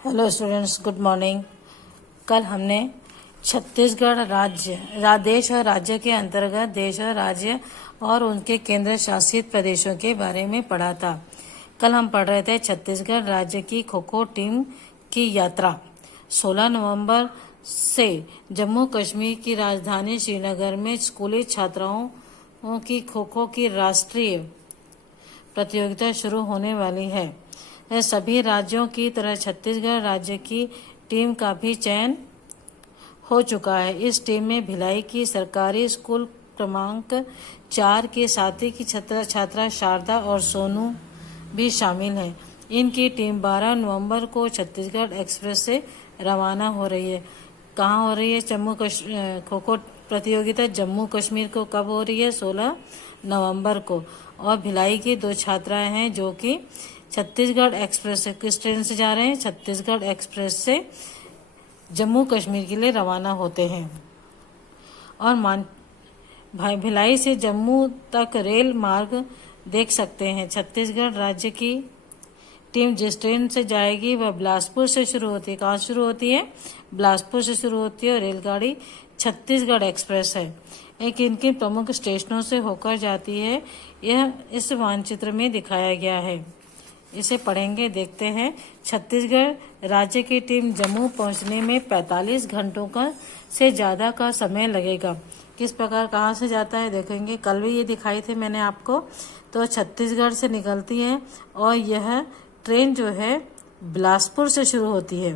Hello students, good morning. कल हमने छत्तीसगढ़ देश और राज्य के अंतर्गत देश और राज्य और उनके केंद्र शासित प्रदेशों के बारे में पढ़ा था। कल हम पढ़ रहे थे छत्तीसगढ़ राज्य की खो खो टीम की यात्रा 16 नवंबर से जम्मू कश्मीर की राजधानी श्रीनगर में स्कूली छात्राओं की खो खो की राष्ट्रीय प्रतियोगिता शुरू होने वाली है। सभी राज्यों की तरह छत्तीसगढ़ राज्य की टीम का भी चयन हो चुका है। इस टीम में भिलाई की सरकारी स्कूल क्रमांक 4 की साथी की छात्रा शारदा और सोनू भी शामिल हैं। इनकी टीम 12 नवंबर को छत्तीसगढ़ एक्सप्रेस से रवाना हो रही है। कहाँ हो रही है? खो खो प्रतियोगिता जम्मू कश्मीर को कब हो रही है? 16 नवंबर को। और भिलाई की 2 छात्राएं हैं जो कि छत्तीसगढ़ एक्सप्रेस से किस ट्रेन से जा रहे हैं? छत्तीसगढ़ एक्सप्रेस से जम्मू कश्मीर के लिए रवाना होते हैं। और भिलाई से जम्मू तक रेल मार्ग देख सकते हैं। छत्तीसगढ़ राज्य की टीम जिस ट्रेन से जाएगी वह बिलासपुर से शुरू होती है। कहाँ शुरू होती है? बिलासपुर से शुरू होती है और रेलगाड़ी छत्तीसगढ़ एक्सप्रेस है। एक इनके प्रमुख स्टेशनों से होकर जाती है। यह इस मानचित्र में दिखाया गया है। इसे पढ़ेंगे, देखते हैं। छत्तीसगढ़ राज्य की टीम जम्मू पहुंचने में 45 घंटों से ज़्यादा का समय लगेगा। किस प्रकार कहाँ से जाता है देखेंगे। कल भी ये दिखाई थे मैंने आपको। तो छत्तीसगढ़ से निकलती है और यह ट्रेन जो है बिलासपुर से शुरू होती है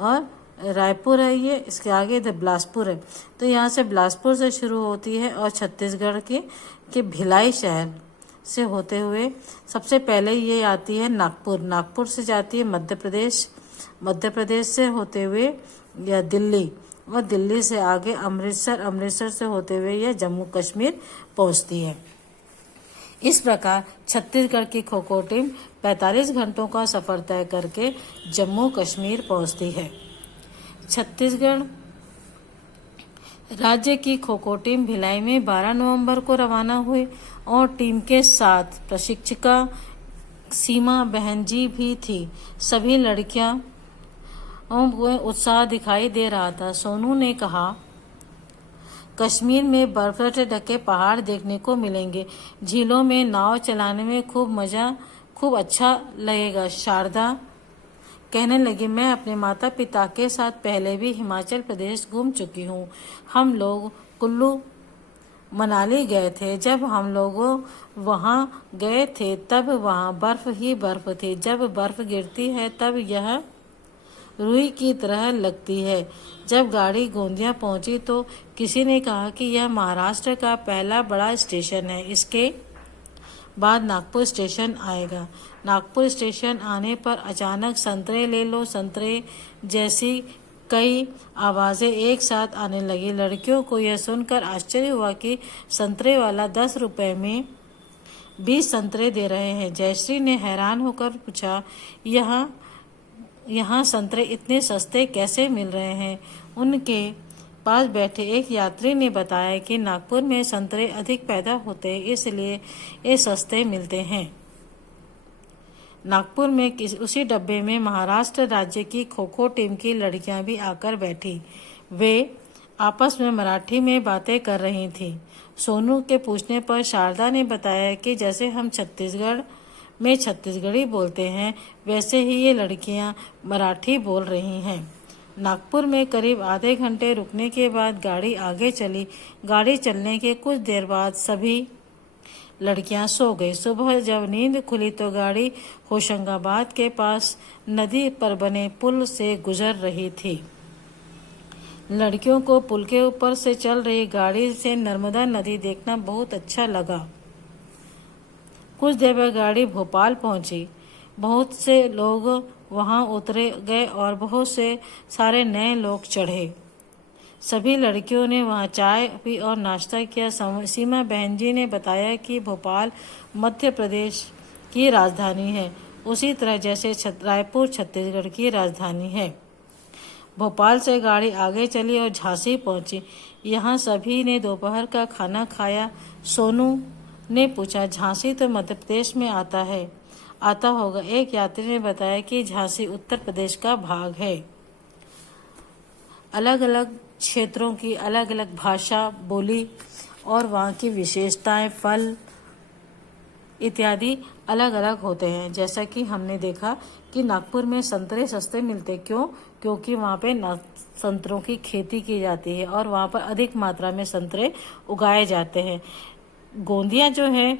और रायपुर है ये, इसके आगे बिलासपुर है। तो यहाँ से बिलासपुर से शुरू होती है और छत्तीसगढ़ के भिलाई शहर से होते हुए सबसे पहले ये आती है नागपुर से जाती है मध्य प्रदेश से होते हुए या दिल्ली, और दिल्ली से आगे अमृतसर से होते हुए यह जम्मू कश्मीर पहुंचती है। इस प्रकार छत्तीसगढ़ की खो खो टीम 45 घंटों का सफर तय करके जम्मू कश्मीर पहुंचती है। छत्तीसगढ़ राज्य की खो खो टीम भिलाई में 12 नवंबर को रवाना हुई और टीम के साथ प्रशिक्षिका सीमा बहन जी भी थी। सभी लड़कियां उत्साह दिखाई दे रहा था। सोनू ने कहा, कश्मीर में बर्फ से ढके पहाड़ देखने को मिलेंगे, झीलों में नाव चलाने में खूब अच्छा लगेगा। शारदा कहने लगी, मैं अपने माता पिता के साथ पहले भी हिमाचल प्रदेश घूम चुकी हूँ। हम लोग कुल्लू मनाली गए थे। जब हम लोग वहाँ गए थे तब वहाँ बर्फ ही बर्फ थी। जब बर्फ गिरती है तब यह रुई की तरह लगती है। जब गाड़ी गोंदिया पहुंची तो किसी ने कहा कि यह महाराष्ट्र का पहला बड़ा स्टेशन है। इसके बाद नागपुर स्टेशन आएगा। नागपुर स्टेशन आने पर अचानक संतरे ले लो संतरे जैसी कई आवाज़ें एक साथ आने लगी। लड़कियों को यह सुनकर आश्चर्य हुआ कि संतरे वाला 10 रुपए में 20 संतरे दे रहे हैं। जयश्री ने हैरान होकर पूछा, यहाँ संतरे इतने सस्ते कैसे मिल रहे हैं? उनके पास बैठे एक यात्री ने बताया कि नागपुर में संतरे अधिक पैदा होते हैं, इसलिए ये सस्ते मिलते हैं। नागपुर में उसी डब्बे में महाराष्ट्र राज्य की खो खो टीम की लड़कियां भी आकर बैठी। वे आपस में मराठी में बातें कर रही थीं। सोनू के पूछने पर शारदा ने बताया कि जैसे हम छत्तीसगढ़ में छत्तीसगढ़ी बोलते हैं वैसे ही ये लड़कियां मराठी बोल रही हैं। नागपुर में करीब आधे घंटे रुकने के बाद गाड़ी आगे चली। गाड़ी चलने के कुछ देर बाद सभी लड़कियां सो गई। सुबह जब नींद खुली तो गाड़ी होशंगाबाद के पास नदी पर बने पुल से गुजर रही थी। लड़कियों को पुल के ऊपर से चल रही गाड़ी से नर्मदा नदी देखना बहुत अच्छा लगा। कुछ देर बाद गाड़ी भोपाल पहुंची। बहुत से लोग वहां उतरे गए और बहुत से सारे नए लोग चढ़े। सभी लड़कियों ने वहां चाय पी और नाश्ता किया। सीमा बहन जी ने बताया कि भोपाल मध्य प्रदेश की राजधानी है, उसी तरह जैसे रायपुर छत्तीसगढ़ की राजधानी है। भोपाल से गाड़ी आगे चली और झांसी पहुंची। यहाँ सभी ने दोपहर का खाना खाया। सोनू ने पूछा, झांसी तो मध्य प्रदेश में आता है, आता होगा। एक यात्री ने बताया कि झांसी उत्तर प्रदेश का भाग है। अलग अलग क्षेत्रों की अलग अलग भाषा, बोली और वहाँ की विशेषताएं, फल इत्यादि अलग अलग होते हैं। जैसा कि हमने देखा कि नागपुर में संतरे सस्ते मिलते, क्यों? क्योंकि वहाँ पे संतरों की खेती की जाती है और वहाँ पर अधिक मात्रा में संतरे उगाए जाते हैं। गोंदिया जो है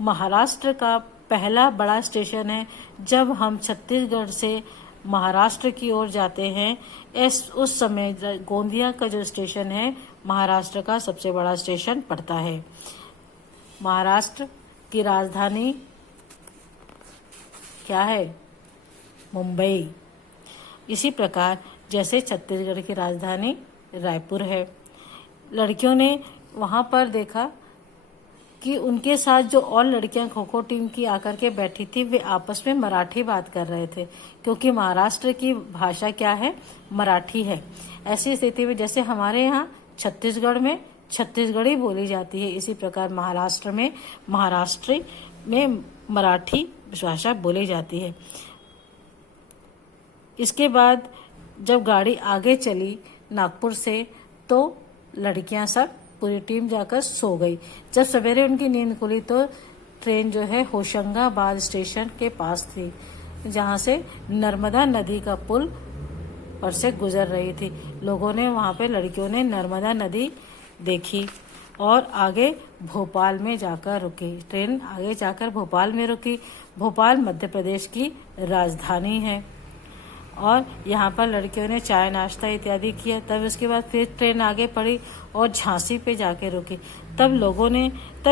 महाराष्ट्र का पहला बड़ा स्टेशन है। जब हम छत्तीसगढ़ से महाराष्ट्र की ओर जाते हैं, उस समय गोंदिया का जो स्टेशन है महाराष्ट्र का सबसे बड़ा स्टेशन पड़ता है। महाराष्ट्र की राजधानी क्या है? मुंबई। इसी प्रकार जैसे छत्तीसगढ़ की राजधानी रायपुर है। लड़कियों ने वहाँ पर देखा कि उनके साथ जो और लड़कियां खो खो टीम की आकर के बैठी थी, वे आपस में मराठी बात कर रहे थे, क्योंकि महाराष्ट्र की भाषा क्या है? मराठी है। ऐसी स्थिति में जैसे हमारे यहाँ छत्तीसगढ़ में छत्तीसगढ़ी बोली जाती है, इसी प्रकार महाराष्ट्र में महाराष्ट्री में मराठी भाषा बोली जाती है। इसके बाद जब गाड़ी आगे चली नागपुर से, तो लड़कियां सब पूरी टीम जाकर सो गई। जब सवेरे उनकी नींद खुली तो ट्रेन जो है होशंगाबाद स्टेशन के पास थी, जहां से नर्मदा नदी का पुल पर से गुजर रही थी। लोगों ने वहां पे, लड़कियों ने नर्मदा नदी देखी और आगे भोपाल में जाकर रुकी। ट्रेन आगे जाकर भोपाल में रुकी। भोपाल मध्य प्रदेश की राजधानी है और यहाँ पर लड़कियों ने चाय नाश्ता इत्यादि किया। तब उसके बाद फिर ट्रेन आगे बढ़ी और झांसी पे जाके रुकी। तब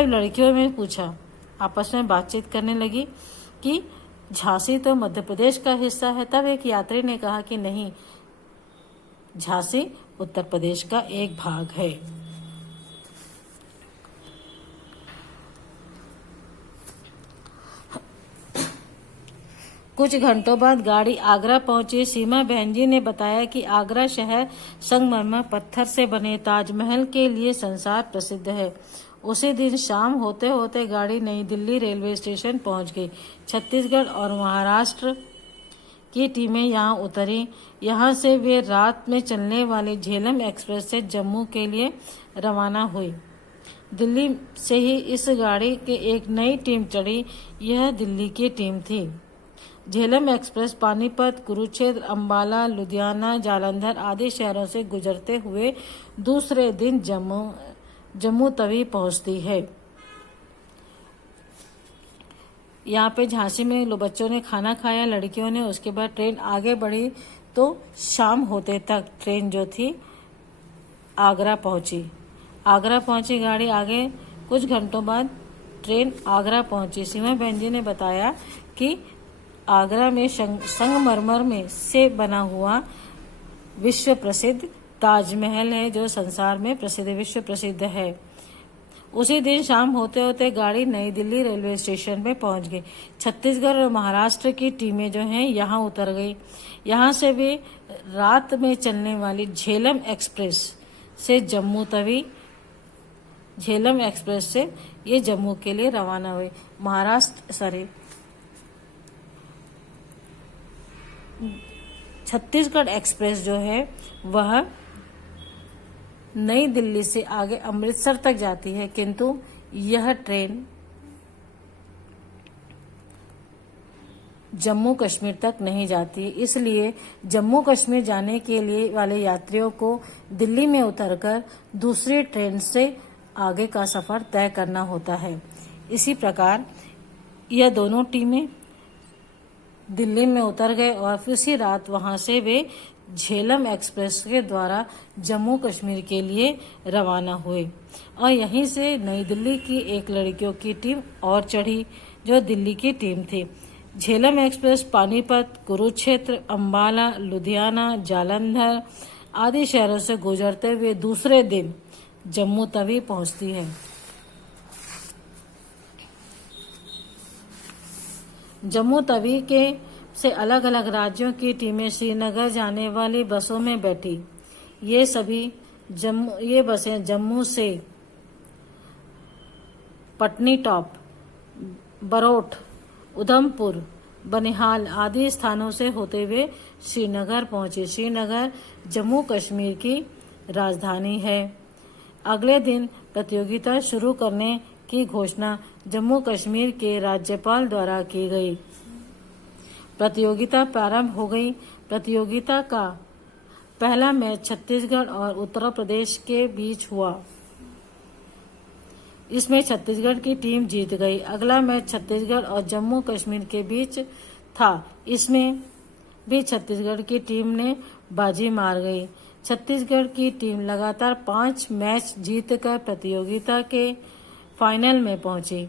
लड़कियों में पूछा, आपस में बातचीत करने लगी कि झांसी तो मध्य प्रदेश का हिस्सा है। तब एक यात्री ने कहा कि नहीं, झांसी उत्तर प्रदेश का एक भाग है। कुछ घंटों बाद गाड़ी आगरा पहुंची। सीमा बहन जी ने बताया कि आगरा शहर संगमरमर पत्थर से बने ताजमहल के लिए संसार प्रसिद्ध है। उसी दिन शाम होते होते गाड़ी नई दिल्ली रेलवे स्टेशन पहुंच गई। छत्तीसगढ़ और महाराष्ट्र की टीमें यहां उतरी। यहां से वे रात में चलने वाली झेलम एक्सप्रेस से जम्मू के लिए रवाना हुई। दिल्ली से ही इस गाड़ी की एक नई टीम चढ़ी। यह दिल्ली की टीम थी। झेलम एक्सप्रेस पानीपत, कुरुक्षेत्र, अंबाला, लुधियाना, जालंधर आदि शहरों से गुजरते हुए दूसरे दिन जम्मू तवी पहुंचती है। यहाँ पे झांसी में बच्चों ने खाना खाया, लड़कियों ने। उसके बाद ट्रेन आगे बढ़ी तो शाम होते तक ट्रेन जो थी आगरा पहुंची। आगरा पहुंची गाड़ी आगे। कुछ घंटों बाद ट्रेन आगरा पहुंची। सीमा बहन जी ने बताया कि आगरा में संगमरमर में से बना हुआ विश्व प्रसिद्ध ताजमहल है, जो संसार में विश्व प्रसिद्ध है। उसी दिन शाम होते होते गाड़ी नई दिल्ली रेलवे स्टेशन में पहुंच गई। छत्तीसगढ़ और महाराष्ट्र की टीमें जो हैं यहाँ उतर गई। यहाँ से वे रात में चलने वाली झेलम एक्सप्रेस से ये जम्मू के लिए रवाना हुए। छत्तीसगढ़ एक्सप्रेस जो है वह नई दिल्ली से आगे अमृतसर तक जाती है, किंतु यह ट्रेन जम्मू कश्मीर तक नहीं जाती। इसलिए जम्मू कश्मीर जाने के लिए वाले यात्रियों को दिल्ली में उतरकर दूसरी ट्रेन से आगे का सफर तय करना होता है। इसी प्रकार यह दोनों टीमें दिल्ली में उतर गए और उसी रात वहां से वे झेलम एक्सप्रेस के द्वारा जम्मू कश्मीर के लिए रवाना हुए और यहीं से नई दिल्ली की एक लड़कियों की टीम और चढ़ी, जो दिल्ली की टीम थी। झेलम एक्सप्रेस पानीपत, कुरुक्षेत्र, अंबाला, लुधियाना, जालंधर आदि शहरों से गुजरते हुए दूसरे दिन जम्मू तवी पहुंचती है। जम्मू तवी के से अलग अलग राज्यों की टीमें श्रीनगर जाने वाली बसों में बैठी। ये बसें जम्मू से पटनी टॉप, बरोट उधमपुर, बनिहाल आदि स्थानों से होते हुए श्रीनगर पहुंचे। श्रीनगर जम्मू कश्मीर की राजधानी है। अगले दिन प्रतियोगिता शुरू करने की घोषणा जम्मू कश्मीर के राज्यपाल द्वारा की गई। प्रतियोगिता प्रारंभ हो गई। प्रतियोगिता का पहला मैच छत्तीसगढ़ और उत्तर प्रदेश के बीच हुआ। इसमें छत्तीसगढ़ की टीम जीत गई। अगला मैच छत्तीसगढ़ और जम्मू कश्मीर के बीच था। इसमें भी छत्तीसगढ़ की टीम ने बाजी मार गई। छत्तीसगढ़ की टीम लगातार 5 मैच जीतकर प्रतियोगिता के फाइनल में पहुंची।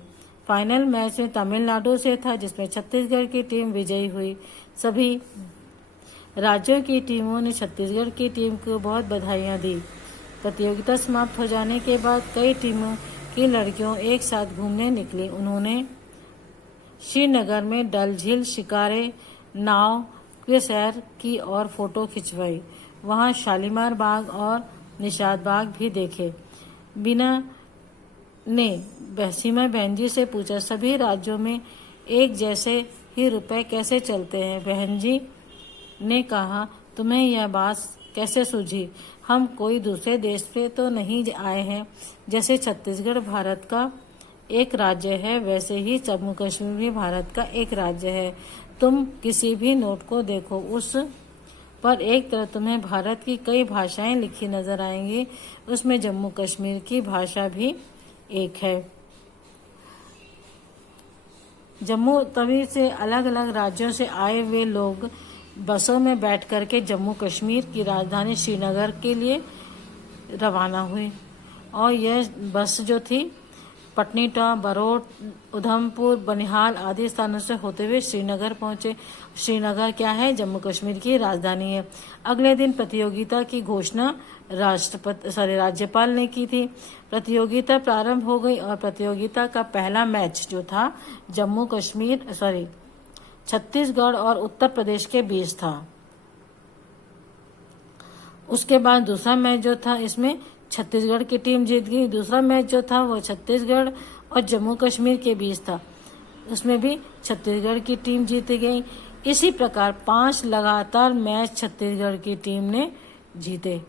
फाइनल मैच में तमिलनाडु से था, जिसमें छत्तीसगढ़ की टीम विजयी हुई। सभी राज्यों की टीमों ने छत्तीसगढ़ की टीम को बहुत बधाइयां दी। प्रतियोगिता समाप्त हो जाने के बाद कई टीमों की लड़कियों एक साथ घूमने निकली। उन्होंने श्रीनगर में डल झील, शिकारे, नाव के सैर की और फोटो खिंचवाई। वहां शालीमार बाग और निशाद बाग भी देखे। बीना ने सीमा बहन जी से पूछा, सभी राज्यों में एक जैसे ही रुपए कैसे चलते हैं? बहन जी ने कहा, तुम्हें यह बात कैसे सूझी? हम कोई दूसरे देश पे तो नहीं आए हैं। जैसे छत्तीसगढ़ भारत का एक राज्य है, वैसे ही जम्मू कश्मीर भी भारत का एक राज्य है। तुम किसी भी नोट को देखो, उस पर एक तरफ तुम्हें भारत की कई भाषाएं लिखी नजर आएंगी। उसमें जम्मू कश्मीर की भाषा भी एक है। जम्मू तवी से अलग अलग राज्यों से आए हुए लोग बसों में बैठ करके जम्मू कश्मीर की राजधानी श्रीनगर के लिए रवाना हुए। और यह बस जो थी पटनीटॉप, बरोट, उधमपुर, बनिहाल आदि स्थानों से होते हुए श्रीनगर पहुंचे। श्रीनगर क्या है? जम्मू कश्मीर की राजधानी है। अगले दिन प्रतियोगिता की घोषणा राज्यपाल ने की थी। प्रतियोगिता प्रारंभ हो गई और प्रतियोगिता का पहला मैच जो था छत्तीसगढ़ और उत्तर प्रदेश के बीच था। उसके बाद दूसरा मैच जो था, इसमें छत्तीसगढ़ की टीम जीत गई। दूसरा मैच जो था वो छत्तीसगढ़ और जम्मू कश्मीर के बीच था। उसमें भी छत्तीसगढ़ की टीम जीत गई। इसी प्रकार 5 लगातार मैच छत्तीसगढ़ की टीम ने जीते।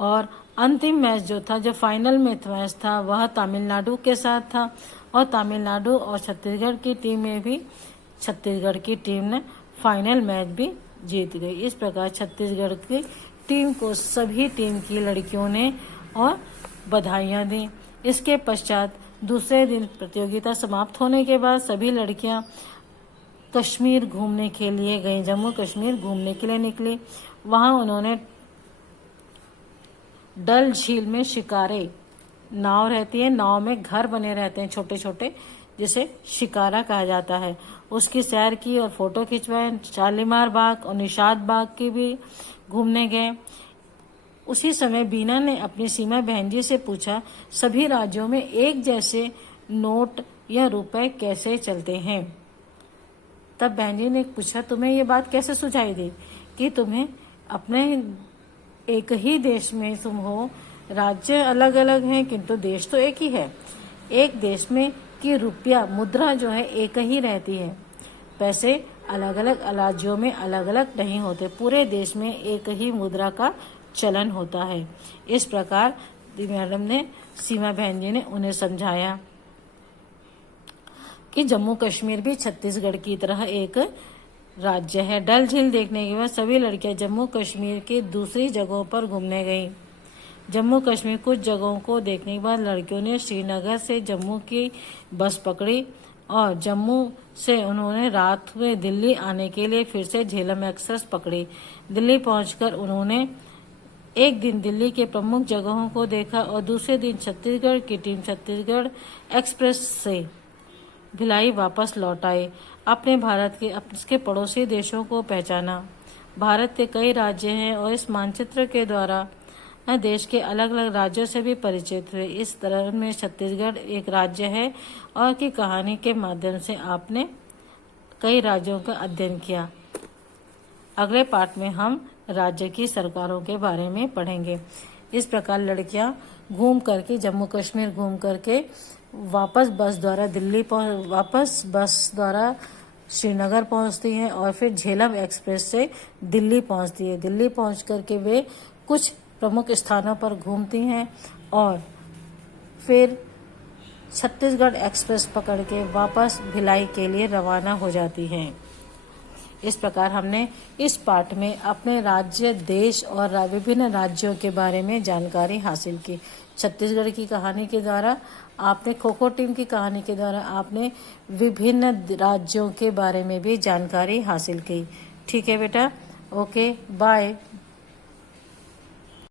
और अंतिम मैच जो था, जो फाइनल में मैच था, वह तमिलनाडु के साथ था। और तमिलनाडु और छत्तीसगढ़ की टीम में भी छत्तीसगढ़ की टीम ने फाइनल मैच भी जीत गई। इस प्रकार छत्तीसगढ़ की टीम को सभी टीम की लड़कियों ने और बधाइयां दी। इसके पश्चात दूसरे दिन प्रतियोगिता समाप्त होने के बाद सभी लड़कियां कश्मीर घूमने के लिए गई। जम्मू कश्मीर घूमने के लिए निकली। वहां उन्होंने डल झील में शिकारे नाव रहती है, नाव में घर बने रहते हैं छोटे छोटे, जिसे शिकारा कहा जाता है, उसकी सैर की और फोटो खिंचवाए। शालीमार बाग और निशाद बाग की भी घूमने गए। उसी समय बीना ने अपनी सीमा बहन जी से पूछा, सभी राज्यों में एक जैसे नोट या रुपए कैसे चलते हैं? तब बहन जी ने पूछा, तुम्हें ये बात कैसे सुझाई दी कि तुम्हें अपने एक ही देश में तुम हो, राज्य अलग अलग हैं किंतु देश तो एक ही है। एक देश में की रुपया मुद्रा जो है एक ही रहती है। पैसे अलग अलग राज्यों में अलग अलग नहीं होते, पूरे देश में एक ही मुद्रा का चलन होता है। इस प्रकार मैडम ने, सीमा बहन जी ने उन्हें समझाया कि जम्मू कश्मीर भी छत्तीसगढ़ की तरह एक राज्य है। डल झील देखने के बाद सभी लड़कियां जम्मू कश्मीर की दूसरी जगहों पर घूमने गईं। जम्मू कश्मीर कुछ जगहों को देखने के बाद लड़कियों ने श्रीनगर से जम्मू की बस पकड़ी और जम्मू से उन्होंने रात में दिल्ली आने के लिए फिर से झेलम एक्सप्रेस पकड़ी। दिल्ली पहुंचकर उन्होंने एक दिन दिल्ली के प्रमुख जगहों को देखा और दूसरे दिन छत्तीसगढ़ की टीम छत्तीसगढ़ एक्सप्रेस से भिलाई वापस लौट आई। अपने भारत के इसके पड़ोसी देशों को पहचाना। भारत के कई राज्य हैं और इस मानचित्र के द्वारा देश के अलग अलग राज्यों से भी परिचित हुए। इस तरह में छत्तीसगढ़ एक राज्य है और की कहानी के माध्यम से आपने कई राज्यों का अध्ययन किया। अगले पार्ट में हम राज्य की सरकारों के बारे में पढ़ेंगे। इस प्रकार लड़कियां घूम करके जम्मू कश्मीर घूम करके वापस बस द्वारा श्रीनगर पहुंचती हैं और फिर झेलम एक्सप्रेस से दिल्ली पहुंचती है। दिल्ली पहुंच करके वे कुछ प्रमुख स्थानों पर घूमती हैं और फिर छत्तीसगढ़ एक्सप्रेस पकड़ के वापस भिलाई के लिए रवाना हो जाती हैं। इस प्रकार हमने इस पाठ में अपने राज्य, देश और विभिन्न राज्यों के बारे में जानकारी हासिल की। छत्तीसगढ़ की कहानी के द्वारा आपने, खो खो टीम की कहानी के द्वारा आपने विभिन्न राज्यों के बारे में भी जानकारी हासिल की। ठीक है बेटा, ओके, बाय।